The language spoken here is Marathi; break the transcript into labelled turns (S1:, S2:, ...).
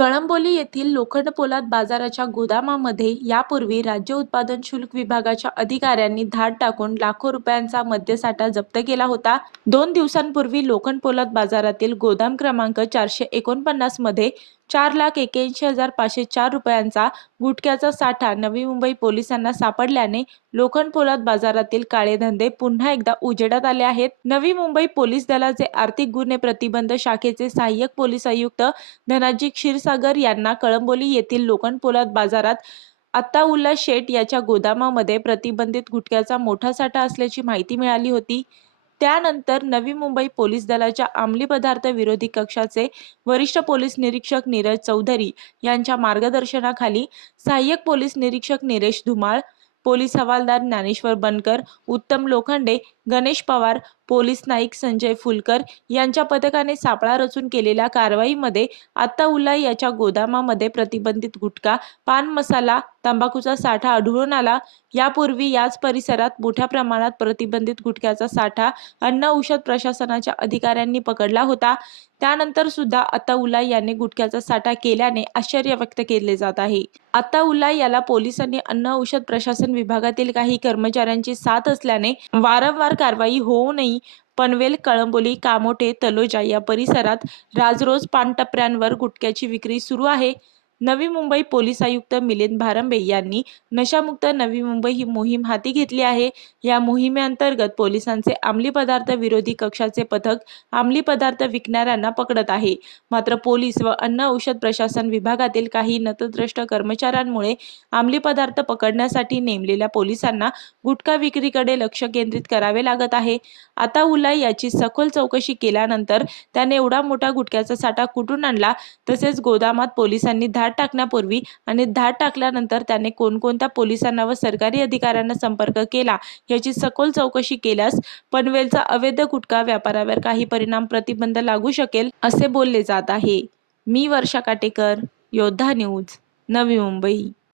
S1: कळंबोली येथील लोखंड पोलाद बाजाराच्या गोदामामध्ये यापूर्वी राज्य उत्पादन शुल्क विभागाच्या अधिकाऱ्यांनी धाड टाकून लाखो रुपयांचा मद्यसाठा जप्त केला होता. दोन दिवसांपूर्वी लोखंड पोलाद बाजारातील गोदाम क्रमांक चारशे एकोणपन्नासमध्ये चार लाख एक्याऐंशी हजार पाचशे चार रुपयांचा गुटख्याचा साठा नवी मुंबई पोलिसांना सापडल्याने लोखंड पोलाद बाजारातील काळे धंदे पुन्हा एकदा उजेडात आले आहेत. नवी मुंबई पोलीस दलाचे आर्थिक गुन्हे प्रतिबंध शाखेचे सहाय्यक पोलीस आयुक्त धनाजी क्षीरसागर यांना कळंबोली येथील लोखंड पोलाद बाजारात अत्ताउल्ला शेठ याच्या गोदामामध्ये प्रतिबंधित गुटख्याचा मोठा साठा असल्याची माहिती मिळाली होती. त्यानंतर नवी मुंबई पोलीस दलाच्या अंमली पदार्थ विरोधी कक्षाचे वरिष्ठ पोलीस निरीक्षक नीरज चौधरी यांच्या मार्गदर्शनाखाली सहाय्यक पोलीस निरीक्षक निरेश धुमाळ पोलीस हवालदार ज्ञानेश्वर बनकर उत्तम लोखंडे गणेश पवार पोलीस नाईक संजय फुलकर यांच्या पथकाने सापळा रचून केलेल्या कारवाईमध्ये अत्ताउल्ला याच्या गोदामामध्ये प्रतिबंधित गुटखा पान मसाला तंबाखूचा साठा आढळून आला. यापूर्वी याच परिसरात मोठ्या प्रमाणात प्रतिबंधित गुटख्याचा साठा अन्न औषध प्रशासनाच्या अधिकाऱ्यांनी पकडला होता. त्यानंतर सुद्धा अत्ताउल्ला यांनी गुटख्याचा साठा केल्याने आश्चर्य व्यक्त केले जात आहे. अत्ताउल्ला याला पोलिसांनी अन्न औषध प्रशासन विभागातील काही कर्मचाऱ्यांची साथ असल्याने वारंवार कारवाई होऊनही पनवेल कळंबोली कामोठे तलोजा या परिसरात राजरोज पानटपऱ्यांवर गुटख्याची विक्री सुरू आहे. नवी मुंबई पोलीस आयुक्त मिलिंद भारंबे यांनी नशामुक्त नवी मुंबई ही मोहीम हाती घेतली आहे. या मोहिमेअंतर्गत पोलिसांचे अंमली पदार्थ विरोधी कक्षाचे पथक अंमली पदार्थ विकणाऱ्यांना पकडत आहे. मात्र पोलीस व अन्न औषध प्रशासन विभागातील काही नतद्रष्ट कर्मचाऱ्यांमुळे अंमली पदार्थ पकडण्यासाठी नेमलेल्या पोलिसांना गुटखा विक्रीकडे लक्ष केंद्रित करावे लागत आहे. आता उल्ला याची सखोल चौकशी केल्यानंतर त्याने एवढा मोठा गुटख्याचा साठा कुठून आणला? तसेच गोदामात पोलिसांनी धाड धाड टाकण्यापूर्वी आणि धाड टाकल्यानंतर त्याने कोणकोणत्या पोलिसांना व सरकारी अधिकाऱ्यांना संपर्क केला याची सखोल चौकशी केल्यास पनवेलचा अवैध गुटखा व्यापारावर काही परिणाम प्रतिबंध लागू शकेल असे बोलले जात आहे. मी वर्षा काटेकर योद्धा न्यूज नवी मुंबई.